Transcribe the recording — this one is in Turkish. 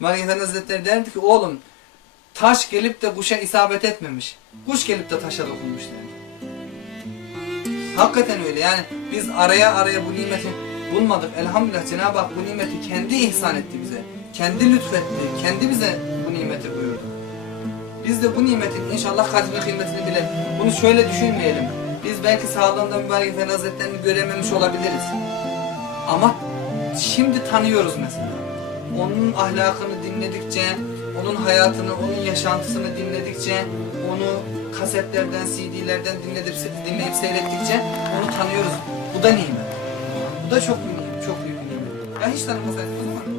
Mübarek Efendi Hazretleri derdi ki oğlum taş gelip de kuşa isabet etmemiş. Kuş gelip de taşa dokunmuş derdi. Hakikaten öyle yani biz araya araya bu nimeti bulmadık. Elhamdülillah Cenab-ı Hak bu nimeti kendi ihsan etti bize. Kendi lütfetti. Kendi bize bu nimeti buyurdu. Biz de bu nimetin inşallah kadrini kıymetini bilelim. Bunu şöyle düşünmeyelim. Biz belki sağlığında mübarek Efendi Hazretleri'ni görememiş olabiliriz. Ama şimdi tanıyoruz mesela. Onun ahlakını dinledikçe, onun hayatını, onun yaşantısını dinledikçe, onu kasetlerden, CD'lerden dinledip, dinleyip seyrettikçe onu tanıyoruz. Bu da nimet. Bu da çok büyük, çok büyük bir nimet. Ya hiç tanımasaydık o zaman